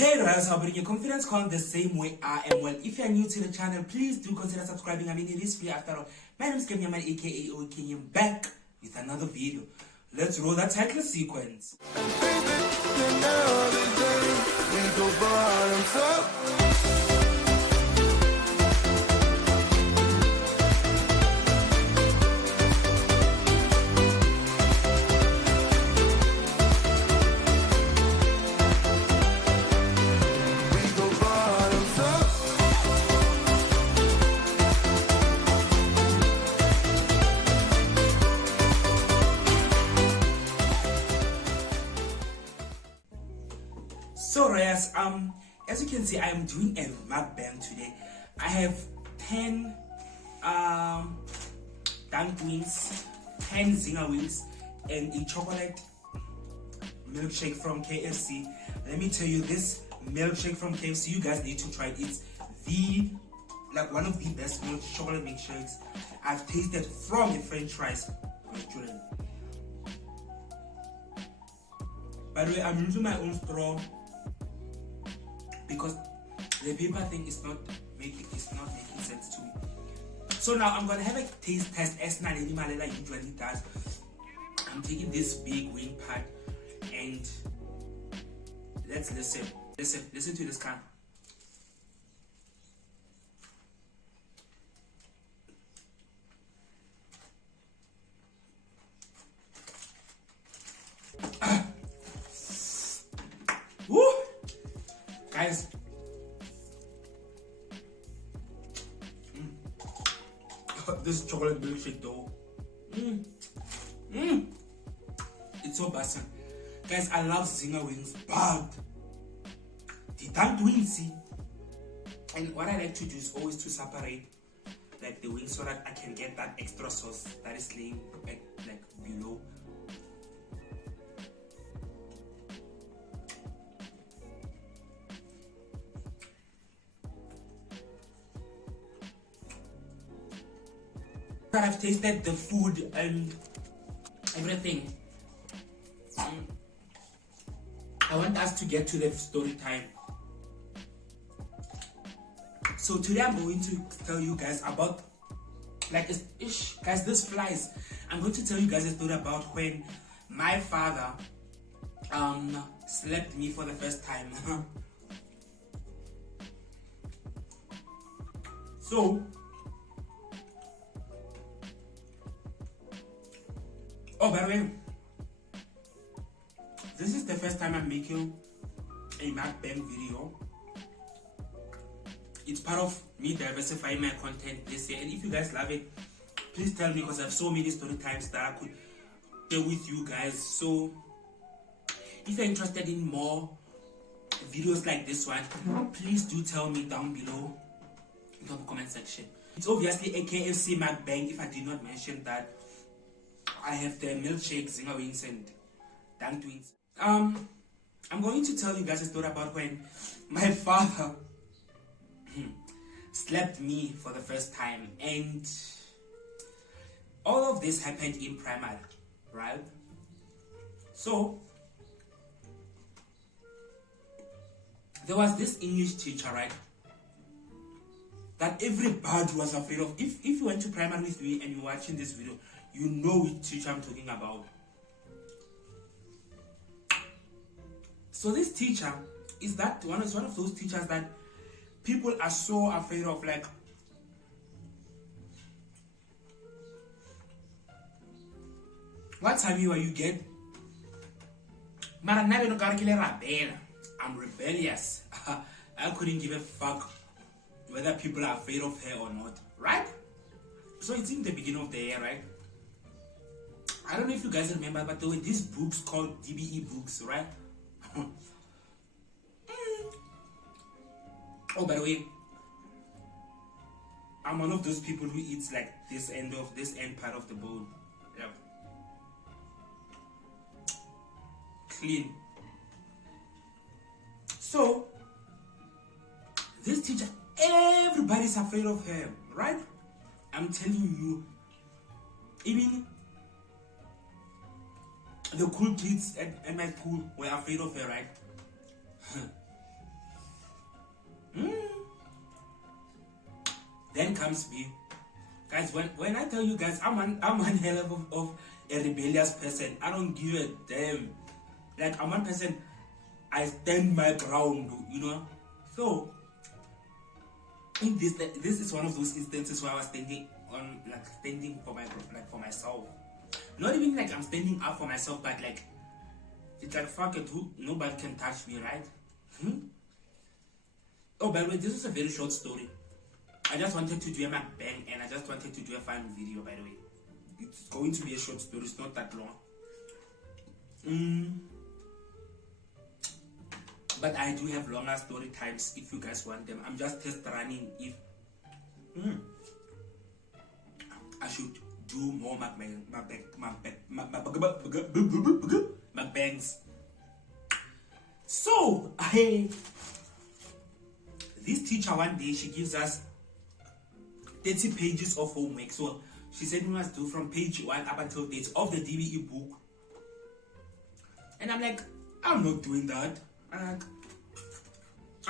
Hey guys, how about your confidence count the same way I am? Well, if you are new to the channel, please do consider subscribing. I mean, it is free after all. My name is Kenyaman, aka Kenyan, back with another video. Let's roll that title sequence. So Reyes, as you can see, I am doing a mukbang today. I have 10 dunked wings, 10 zinger wings, and a chocolate milkshake from KFC. Let me tell you, this milkshake from KFC, you guys need to try it. It's one of the best chocolate milkshakes I've tasted from a French fries restaurant. By the way, I'm using my own straw because the paper thing is not making sense to me. So now I'm gonna have a taste test as Nalini Malela usually does. I'm taking this big wing part and let's listen to this can. Woo! Guys, this chocolate milkshake though, it's so bussin'. Guys, I love zinger wings, but the dunked wings, see, and what I like to do is always to separate like the wings so that I can get that extra sauce that is laying like below. I've tasted the food and everything. I want us to get to the story time. So today I'm going to tell you guys about guys, this flies. I'm going to tell you guys a story about when my father slapped me for the first time. So oh, by the way, this is the first time I'm making a mukbang video. It's part of me diversifying my content this year, and if you guys love it, please tell me, because I have so many story times that I could share with you guys. So if you're interested in more videos like this one, please do tell me down below in the comment section. It's obviously a KFC mukbang if I did not mention that. I have the milkshake, zinger wings, and dunked wings. I'm going to tell you guys a story about when my father slapped me for the first time, and all of this happened in primary, right? So there was this English teacher, right, that everybody was afraid of. If you went to primary with me and you're watching this video, you know which teacher I'm talking about. So this teacher is one of those teachers that people are so afraid of. Like, what time you get? I'm rebellious. I couldn't give a fuck whether people are afraid of her or not, right? So it's in the beginning of the year, right? I don't know if you guys remember, but there were these books called DBE books, right? Oh, by the way, I'm one of those people who eats like this end part of the bone. Yeah. Clean. So this teacher, everybody's afraid of her, right? I'm telling you, even the cool kids at my school were afraid of her, right? Then comes me. Guys, when I tell you guys, I'm one hell of a rebellious person. I don't give a damn. Like, I'm one person, I stand my ground, you know. So, in this is one of those instances where I was standing for myself. Not even like I'm standing up for myself, but like, it's like, fuck it, nobody can touch me, right? Oh, by the way, this is a very short story. I just wanted to do a mukbang and I just wanted to do a fun video, by the way. It's going to be a short story, it's not that long. But I do have longer story times if you guys want them. I'm just test running if I should do more mukbangs. So, this teacher one day, she gives us 30 pages of homework. So she said we must do from page 1 up until date of the DBE book. And I'm like, I'm not doing that. I'm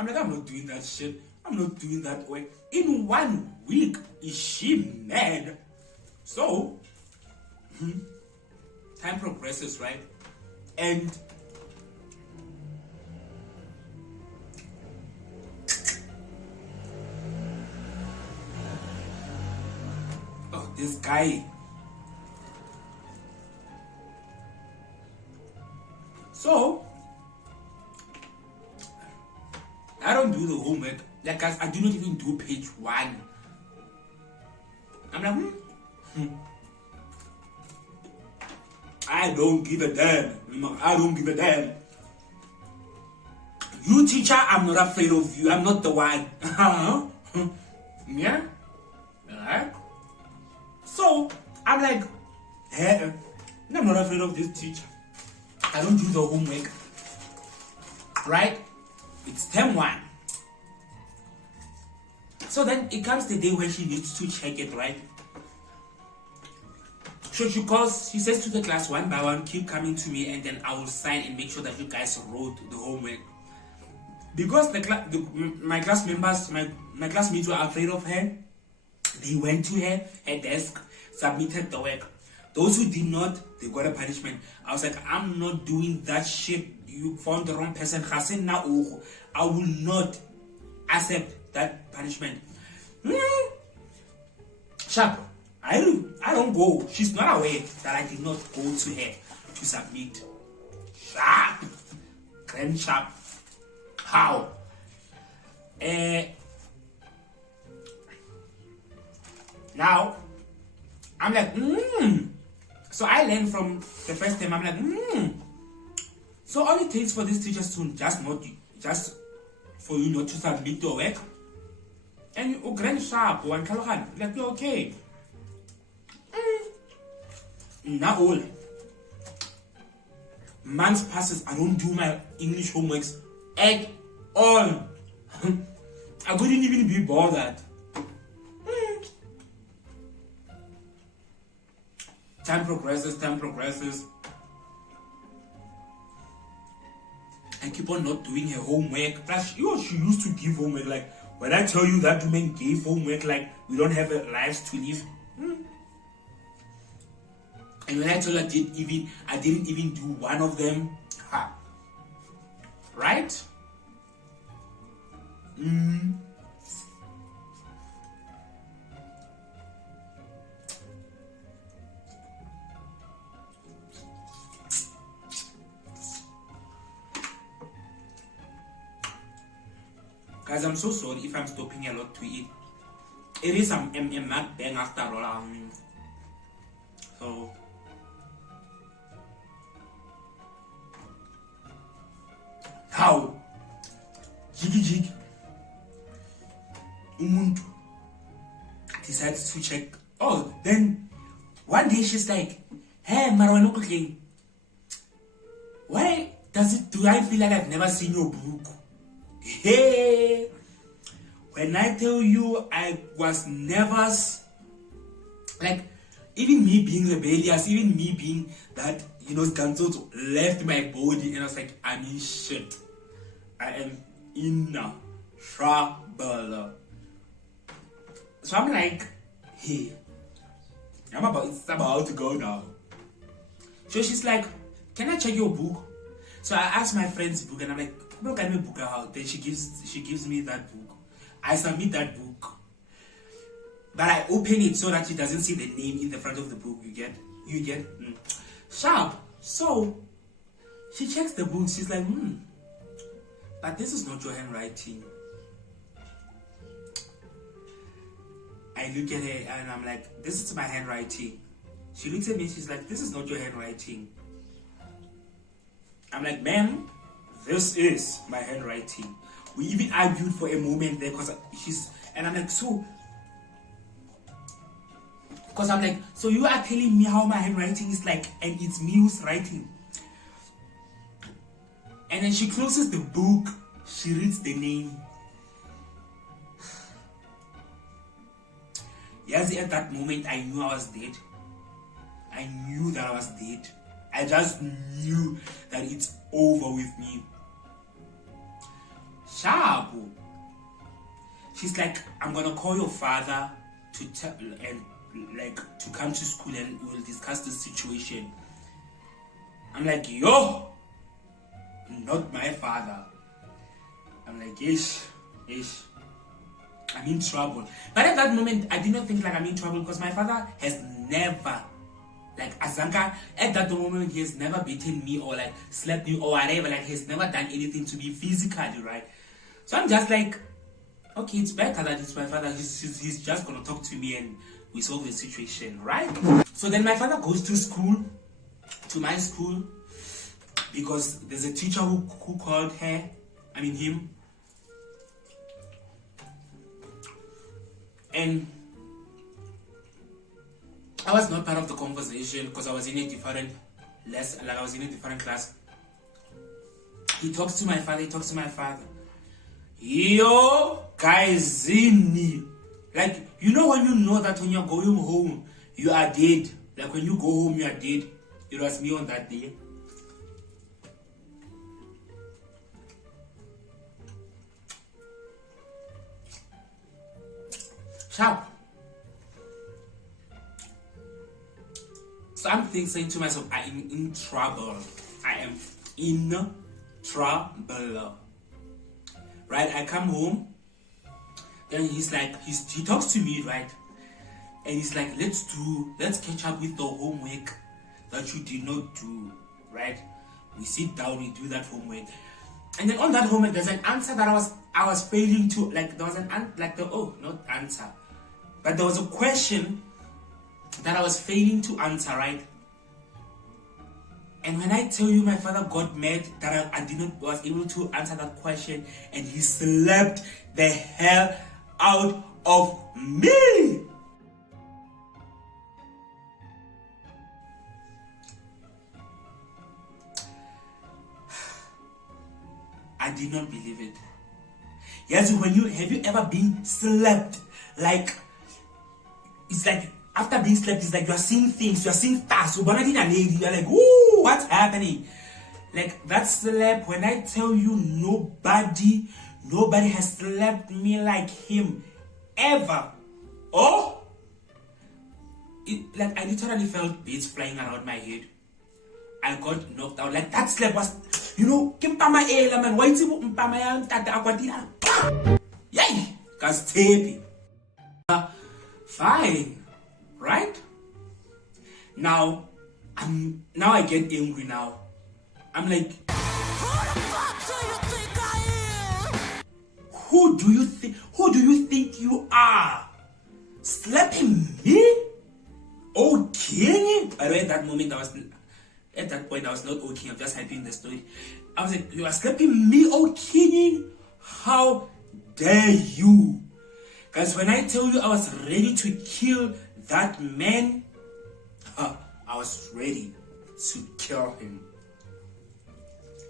not doing that shit. I'm not doing that work. In 1 week, is she mad? So, time progresses, right? And this guy. So, I don't do the homework. Like, guys, I do not even do page 1. I'm like, I don't give a damn. I don't give a damn. You teacher, I'm not afraid of you. I'm not the one. Yeah? Alright? So, I'm like, hey, I'm not afraid of this teacher. I don't do the homework. Right? It's term 1. So then it comes the day when she needs to check it, right? So she says to the class one by one, keep coming to me and then I will sign and make sure that you guys wrote the homework. Because my class members, my classmates were afraid of her, they went to her desk, submitted the work. Those who did not, they got a punishment. I was like, I'm not doing that shit. You found the wrong person. I will not accept that punishment. Sharp. I don't go. She's not aware that I did not go to her to submit. Sharp. Grand sharp. How? Now, I'm like, So I learned from the first time, I'm like, So all it takes for these teachers to just for you not to submit your work. And you grand sharp, one kalohan, like, you're okay. Now all. Months passes, I don't do my English homeworks at all. I couldn't even be bothered. Time progresses. I keep on not doing her homework. Plus, she used to give homework. Like, when I tell you that woman gave homework, like, we don't have lives to live. And when I told her I didn't even do one of them. Right? Guys, I'm so sorry if I'm stopping a lot to eat. It is a mukbang after all. So, how? Jiggy. Umuntu decides to check. Oh, then one day she's like, hey, Marwano cooking. Why do I feel like I've never seen your book? Hey, when I tell you I was never, like, even me being rebellious, even me being that, Ganzo left my body, and I was like, I'm in shit. I am in trouble. So I'm like, hey, it's about to go now. So she's like, can I check your book? So I asked my friend's book and I'm like, look at my book out. Then she gives me that book. I submit that book. But I open it so that she doesn't see the name in the front of the book. You get? Sharp. So she checks the book. She's like, but this is not your handwriting. I look at her and I'm like, this is my handwriting. She looks at me. She's like, this is not your handwriting. I'm like, ma'am, this is my handwriting. We even argued for a moment there because and I'm like, so you are telling me how my handwriting is like, and it's me who's writing. And then she closes the book, she reads the name. Yes, at that moment I knew I was dead. I knew that I was dead. I just knew that it's over with me. Sharp. She's like, I'm gonna call your father to tell and to come to school and we'll discuss the situation. I'm like, yo, not my father. I'm like, ish, I'm in trouble. But at that moment, I did not think like I'm in trouble because my father has never, like Azanka, at that moment, he has never beaten me or like slapped me or whatever. Like, he's never done anything to me physically, right? So I'm just like, okay, it's better that it's my father. He's just gonna talk to me and we solve the situation, right? So then my father goes to school, to my school, because there's a teacher who called him. And I was not part of the conversation because I was in a different class. He talks to my father. Yo, guys, like, you know when you know that when you're going home, you are dead. Like when you go home, you are dead. It was me on that day. Sharp. So I'm saying to myself, I am in trouble. I am in trouble. Right? I come home. Then he's like, he talks to me, right? And he's like, let's catch up with the homework that you did not do, right? We sit down, we do that homework. And then on that homework, there's an answer that I was failing to, like, there was not answer. But there was a question that I was failing to answer, right? And when I tell you my father got mad that I was able to answer that question, and he slapped the hell out of me. I did not believe it. Yes, have you ever been slapped? Like, it's like after being slapped, it's like you are seeing things, you are seeing stars. You're like, ooh, what's happening? Like that slap, when I tell you nobody has slapped me like him ever. Oh, like I literally felt beads flying around my head. I got knocked out. Like that slap was, kimpama ela man, why is it mpama ya tata akwadila? Yay, cause tape. Fine, right? Now I get angry now. I'm like, who do you think you are? Slapping me? Okay. By the way, at that moment I was not okay. I'm just hyping the story. I was like, you are slapping me, okay? How dare you? Because when I tell you I was ready to kill that man, I was ready to kill him.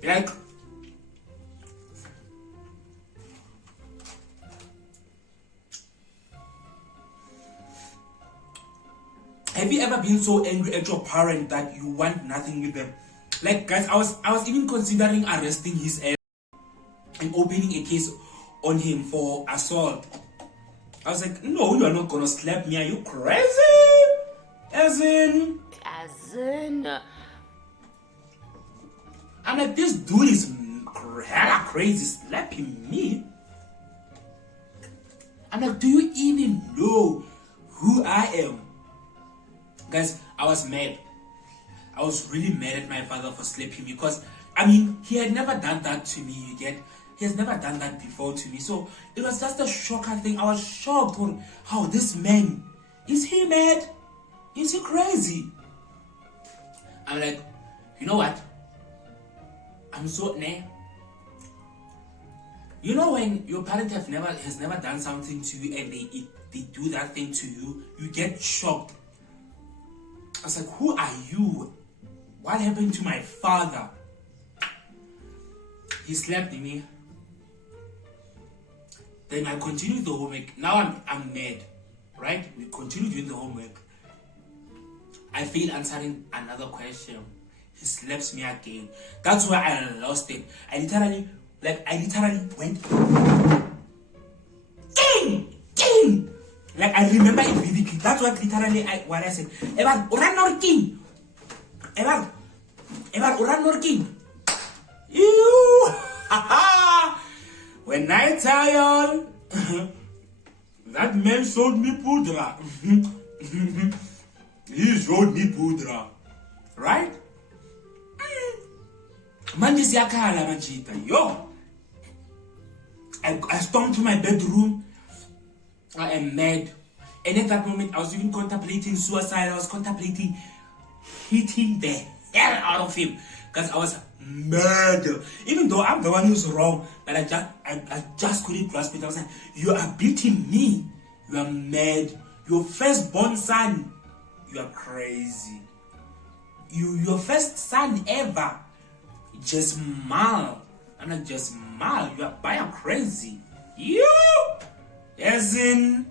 Like, have you ever been so angry at your parent that you want nothing with them? Like, guys, I was even considering arresting his ass and opening a case on him for assault. I I was like, no, you are not gonna slap me. Are you crazy? As in. I'm like, this dude is hella crazy slapping me. I'm like, do you even know who I am? Guys, I was mad. I was really mad at my father for slapping me because, I mean, he had never done that to me, you get? He has never done that before to me. So it was just a shocker thing. I was shocked on how this man, is he mad? Is he crazy? I'm like, you know what? I'm so nah. You know when your parent has never done something to you and they do that thing to you, you get shocked. I was like, who are you? What happened to my father? He slapped me. Then I continued the homework. Now I'm mad, right? We continue doing the homework. I fail answering another question. He slaps me again. That's why I lost it. I literally went ding. Like I remember it vividly. That's what literally what I said. Ever uran norking. Ever uran norking. You. When I tell y'all, that man showed me pudra. He showed me pudra, right? Mandis yakala majita, yo. I stormed to my bedroom. I am mad. And at that moment, I was even contemplating suicide. I was contemplating hitting the hell out of him. Because I was mad. Even though I'm the one who's wrong. But I just couldn't grasp it. I was like, you are beating me. You are mad. Your firstborn son. You are crazy. Your first son ever. Just mal. I'm like, just mal. You are crazy. You. As in.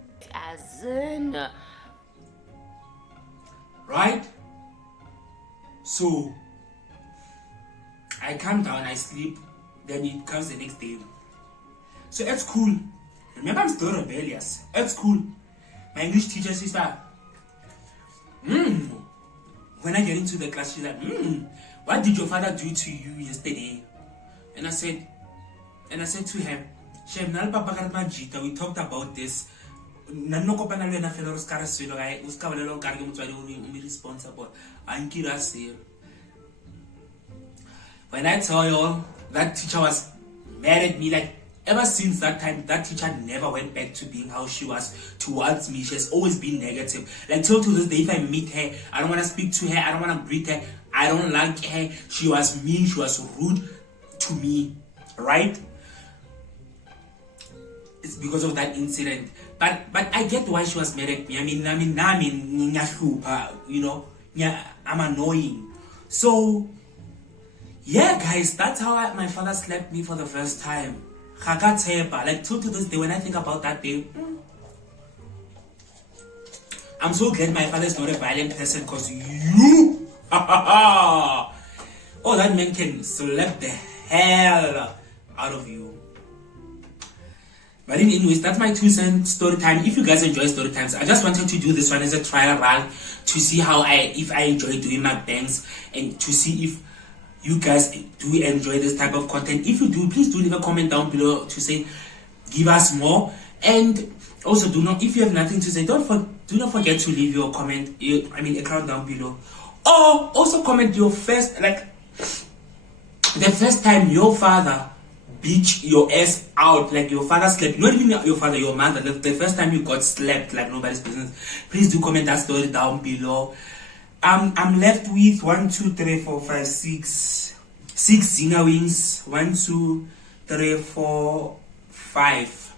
Right? So, I calm down, I sleep, then it comes the next day. So at school, remember I'm still rebellious. At school, my English teacher says that, when I get into the class, she's like, what did your father do to you yesterday? And I said to her, we talked about this. When I tell you that teacher was mad at me, like ever since that time, that teacher never went back to being how she was towards me. She has always been negative. Like till to this day, if I meet her, I don't want to speak to her, I don't want to greet her, I don't like her. She was mean, she was rude to me, right? It's because of that incident. But I get why she was mad at me. I mean, you know, I'm annoying. So, yeah, guys, that's how my father slapped me for the first time. Like, till to this day, when I think about that day, I'm so glad my father is not a violent person, because you, oh, that man can slap the hell out of you. But anyways, that's my 2 cents story time. If you guys enjoy story times, I just wanted to do this one as a trial run to see if I enjoy doing my bangs, and to see if you guys do enjoy this type of content. If you do, please do leave a comment down below to say give us more. And also if you have nothing to say, do not forget to leave your comment, a comment down below. Or also comment your first, like the first time your father beat your ass out, like your father slapped, not even your father, your mother, the first time you got slapped like nobody's business. Please do comment that story down below. I'm left with 1, 2, 3, 4, 5, 6 zinger wings. 1, 2, 3, 4, 5,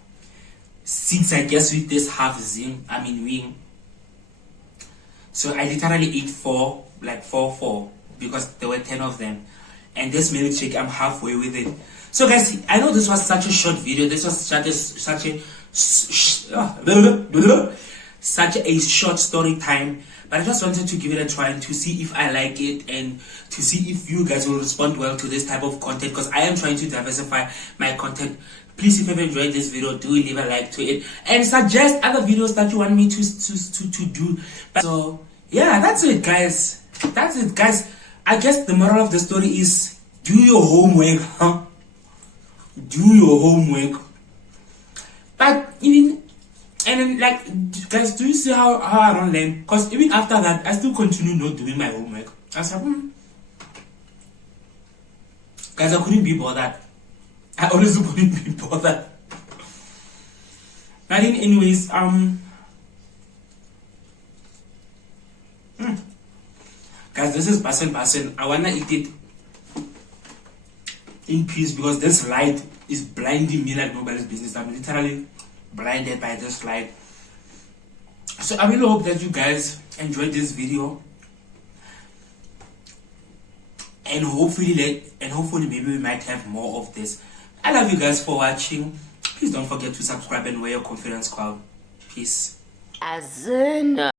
6, I guess, with this half wing. So I literally ate 4, like 4, because there were 10 of them. And this milkshake, I'm halfway with it. So guys, I know this was such a short video. This was such a short story time. but I just wanted to give it a try and to see if I like it and to see if you guys will respond well to this type of content, because I am trying to diversify my content. Please, if you've enjoyed this video, do leave a like to it and suggest other videos that you want me to do. So yeah, that's it guys. That's it guys. I guess the moral of the story is do your homework, huh? Do your homework. But even, and then like guys, do you see how I don't learn? Because even after that I still continue not doing my homework. I said, guys, I couldn't be bothered. I honestly couldn't be bothered. But anyways, guys, this is basin. I wanna eat it in peace because this light is blinding me like nobody's business. I'm literally blinded by this light. So I really hope that you guys enjoyed this video, and hopefully maybe we might have more of this. I love you guys for watching. Please don't forget to subscribe and wear your confidence cloud. Peace. As in